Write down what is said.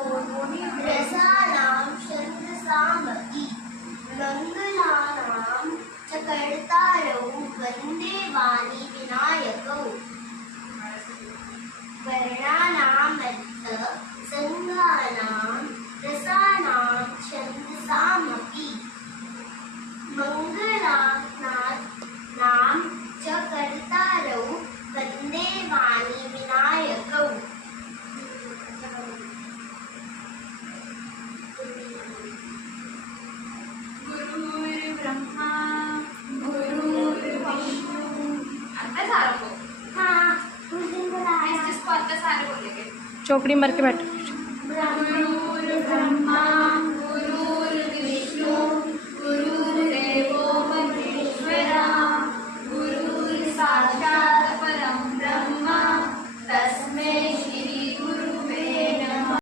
रसानां शस्त्रसामग्री मंगलानां च कर्तारौ वन्दे वाणी विनायकौ वर्णानामर्थ संघानां रसानां छन्दसामपि मंगलानां च कर्तारौ वन्दे वाणी विनायकौ ब्रह्मा गुरुर्विष्णु आता सारा बोल। हाँ जिसको आता सारे बोलेंगे। चौकड़ी मार के बैठ। गुरुर्ब्रह्मा